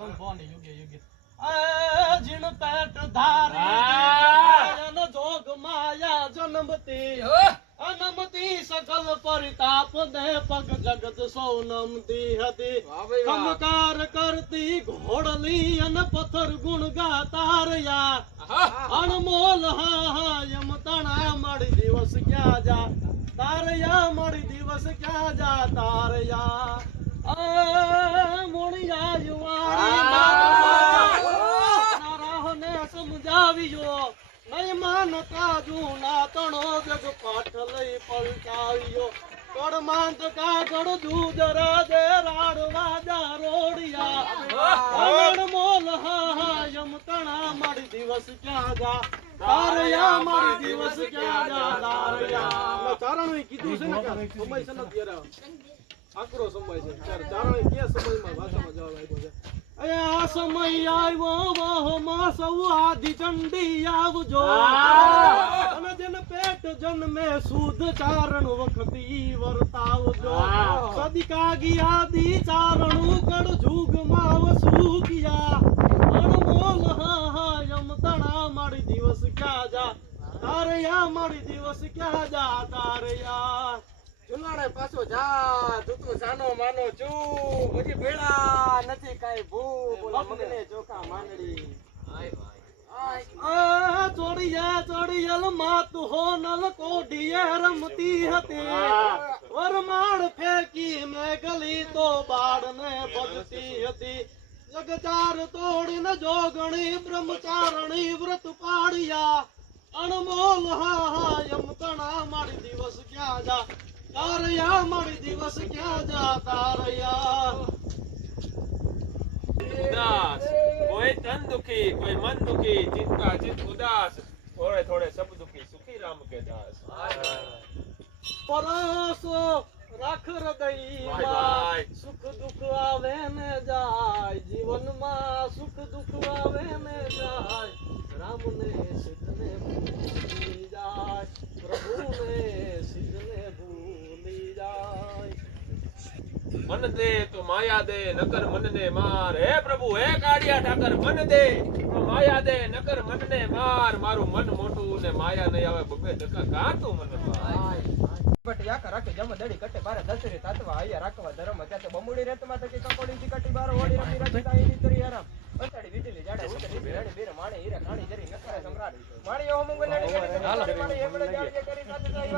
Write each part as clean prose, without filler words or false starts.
સંભોની યુગે યુગે આ જીણ પેટ ધારી જન જોગ માયા જન્મતી અનમતી સકલ પરિતાપ દે પગ જગત સૌ નમતી હતી કમકાર કરતી ઘોડલી અને પથ્થર ગુણ ગાતા રહ્યા અણમોલ હા યમ તણા મળી દિવસ ક્યાં જા તારયા મળી દિવસ ક્યાં જા તારયા મોણિયા યુવાણી નારાહને સમજાવ્યો નહીં માનતા જૂના તણો જગ પાઠ લઈ પલટાવ્યો કડ માંત કાગળ દૂધ રાજે રાડવા જા રોડિયા મોલ હા યમ તણા મારી દિવસ ક્યાં જા તારયા મારી દિવસ ક્યાં જા તારયા ચારણોએ કીધું છે ને કે સમય છે ને ત્યારે આકરો સમય છે ત્યારે ચારણે કયા સમયમાં ભાષામાં જવાબ આપ્યો છે આ સમય આવ્યો વહમાં સૌ આદિ ચંડી આવજો અને જેન પેટ જન્મે શુદ્ધ ચારણ વખતી વર્તાવજો સદિકાગી આદિ ચારણું કડ જુગમાં વસુ કિયા અણમોલ હા યમ તણા મારી દિવસ ક્યાં જા તારયા મારી દિવસ ક્યાં જા તારયા ચુનાડે પાછો જા તું જાનો માનો છું હજી ભેળા નથી કાઈ ભૂ બોલા મગને ચોખા માંડડી ચોડિયલ માત હો નલ કોડીએ રમતી હતી વરમાળ ફેંકી મેં ગલી તો બાળને ભજતી હતી જગચાર તોડીને જોગણી બ્રહ્મચારણી વ્રત પાડ્યા અણમોલ હા યમ તણા મારી દિવસ ક્યાં જા તારયા મારી દિવસ ક્યાં જા તારયા उदास कोई तन दुखी कोई मन दुखी चिंता चित उदास थोड़े थोड़े सब दुखी सुखी राम के दास પરસો રાખ હૃદયમાં સુખ દુઃખ આવે ને જાય જીવનમાં સુખ દુઃખ આવે ને જાય રામને સિદ્ધને ભૂલી જાય પ્રભુને સિદ્ધને ભૂલી જાય मन दे तो माया दे नकर मन ने मार हे प्रभु हे काड़िया ठाकर मन दे तो माया दे नकर मन ने मार मारू मन मोटू ने माया नहीं आवे बबे धक्का का तू मन मार બટ યાકા રાખે જમ દડી કટે બારે દસરી તાતવા આયા રાખવા ધર્મ ત્યાં તો બમુડી રેતમાં તો કે કકોડી જી કટી બાર ઓડી રમી રાખતા એની તરી આરામ પંચાડી વીજળી જાડે ઉતરી બેડી બેર માણે હીરા ખાણી જરી નખરા સમ્રાટ માણી ઓ મંગલાણી કરી માણી એમણે જાડે કરી સાથે જાય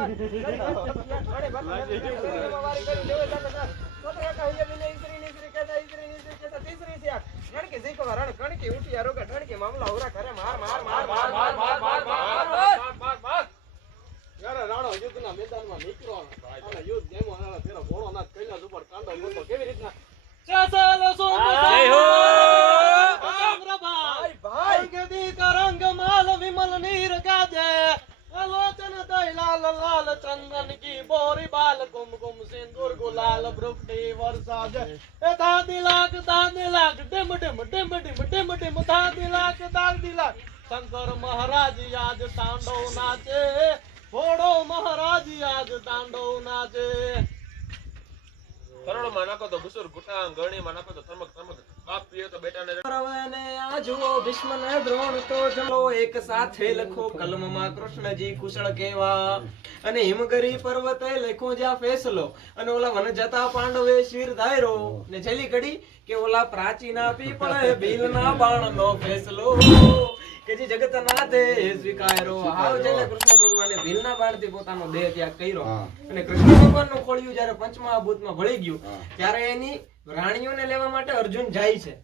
વાત માણે વારી કરી લેવે જાતા તો એકા હિયા બિને ઇન્દ્રી કેતા તીસરી છે રણ કે જીકવા રણ કણ કે ઉઠી આરોગા રણ કે મામલા હોરા કરે માર માર માર માર માર માર માર માર માર યાર રાણો યુદ્ધના મેદાનમાં નીકળો અને યુદ્ધ જેમો આલા ફેરો ઘોડો ના કૈલાસ ઉપર કાંડો ગોતો કેવી રીતના ચાસલ સોમ જય હો ભાઈ ભાઈ કે દી કરંગ માલ વિમલ નીર ગાજે લોચન દઈ લાલ લાલ ચંદન કી બોરી બાલ ગુમ ગુમ સિંદૂર ગુલાલ ભૃગટી વરસાજે એ દાદી લાગ dim dim dim dim dim dim દાદી લાગ શંકર મહારાજ આજ તાંડવ નાચે ઘોડો મહારાજ આજ તાંડવ નાચે કરોડ માં નાખો તો બુસુર ગુટા ગણી માં નાખો તો થમક થમક બાપ પીએ તો બેટા ને પરવને આ જુઓ ભીષ્મ ને દ્રોણ તો ચલો એક સાથે લખો કલમમાં કૃષ્ણજી કુશળ કેવા અને હિમગરી પર્વતે લખો જ્યાં ફેસલો અને ઓલા વન જતા પાંડવે શિર ધાયરો ને છેલ્લી કડી કે ઓલા પ્રાચીના પીપળે ભીલના બાણનો ફેસલો કે જે જગતનાથે સ્વીકાર્યો હાવ જેને કૃષ્ણ ભગવાને ભીલના બાણથી પોતાનો દેહ ત્યાગ કર્યો અને કૃષ્ણ ભગવાનનું ખોળિયું જ્યારે પંચમહાભૂતમાં ભળી ગયું ત્યારે એની રાણીઓને લેવા માટે અર્જુન જાય છે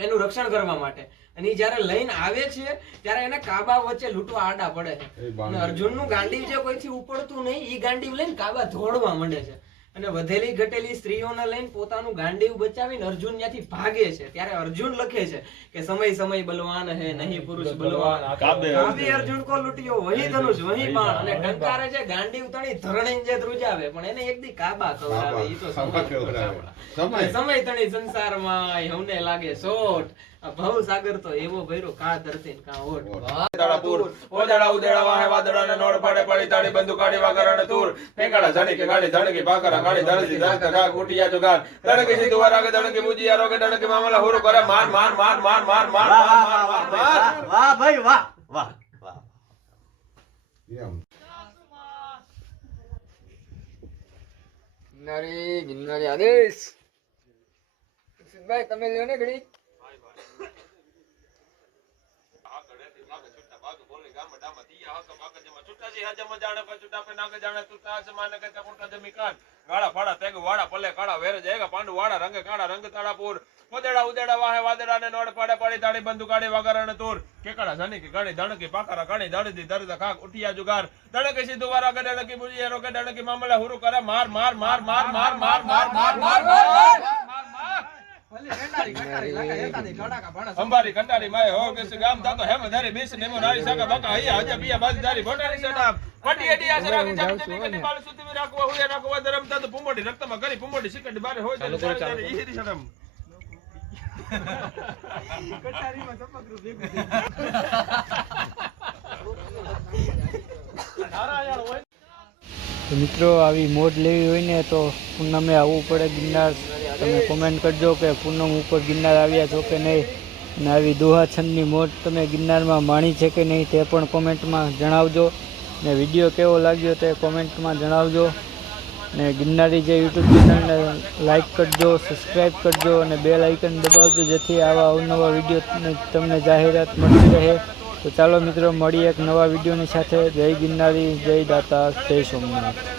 એનું રક્ષણ કરવા માટે અને જ્યારે લઈને આવે છે ત્યારે એને કાબા વચ્ચે લૂંટવા આડા પડે છે અને અર્જુનનું ગાંડીવ જે કોઈથી ઉપડતું નહીં ઈ ગાંડીવ લઈને કાબા ધોડવા માંડે છે અને વધેલી ઘટેલી સ્ત્રીઓને લઈને પોતાનું ગાંડીવ બચાવીને અર્જુન ત્યાંથી ભાગે છે ત્યારે અર્જુન લખે છે કે સમય સમય બલવાન હે નહીં પુરુષ બલવાન કાબે અર્જુન કો લૂંટ્યો વહી ધનુષ વહી બાણ અને ટંકારે છે ગાંડીવ તણી ધરણીને જે ધ્રુજાવે પણ એને એક દી કાબા ખવડાવે ઈ તો સમય તણી સંસારમાં હમને લાગે સોટ આ ભવસાગર તો એવો ભર્યો કા ધરતી ને કા ઓટ. દાડાપુર ઓદાડા ઉદેડા વાહે વાદળા ને નોડ પાડે પડી તાળી બંદુ કાઢી વાગરણ તુર ફેંકાડા ધણકી ગાડી ધણકી ભાકરા ગાડી ધણકી ધણકા ઘા કુટિયા જુગાર ધણકી સીધું વારાગે ધણકી મુજી આરોગે ધણકી મામલા હોરો કરે માર માર માર માર માર માર માર માર વાહ ભાઈ વાહ વાહ વાહ ગિરનારી આદેશ ભાઈ તમે લ્યો ને ઘડી ગાળા ફાડા તેગ વાડા પલ્લે કાળા વેર જાયગા પાંડુ વાડા રંગે કાળા રંગ તાળાપુર ઓદેડા ઉદેડા વાહે વાદળા ને નોડ પાડે પડી તાળી બંદુ કાઢી વાગરણ તુર કેકડા ધણકી ગાડી ધણકી પાકરા ગાડી ધડદી દરદ ખાક ઉઠિયા જુગાર ધણકી સીધું વારા ગડે ડણકી બુજી રોકે ડણકી મામલા હુરુ કરે માર માર માર માર માર માર માર માર માર માર અંબારી કંટારી માય હો કે ગામ દાતો હેમ ધારી બીસ નેમો નારી સાકા બકા હૈયા હજા બીયા બાજી ધારી ભોટારી સડા પટી એડી આસરા કે જમ જમી કડી બાલ સુતી રાખવા હોય રાખવા ધરમ તા તો પુંબડી રક્તમાં ગરી પુંબડી સિકડી બારે હોય ત્યારે ઈરી સડમ કંટારી માં ચમકરું ભેગું નારાયણ હોય. તો મિત્રો આવી મોજ લેવી હોય ને તો પૂનમે આવવું પડે ગિરનાર. તમે કોમેન્ટ કરજો કે પૂનમ ઉપર ગિરનાર આવ્યા છો કે નહીં, અને આવી દોહા છંદની મોજ તમે ગિરનારમાં માણી છે કે નહીં તે પણ કોમેન્ટમાં જણાવજો. ને વિડીયો કેવો લાગ્યો તે કોમેન્ટમાં જણાવજો. ને ગિરનારી જે યુટ્યુબ ચેનલને લાઈક કરજો, સબસ્ક્રાઈબ કરજો અને બેલ આઇકન દબાવજો જેથી આવા અવનવા વિડીયો તમને જાહેરાત મળતી રહે. તો ચાલો મિત્રો મળીએ એક નવા વિડીયોની સાથે. જય ગિરનારી, જય દાતા, જય સોમનાથ.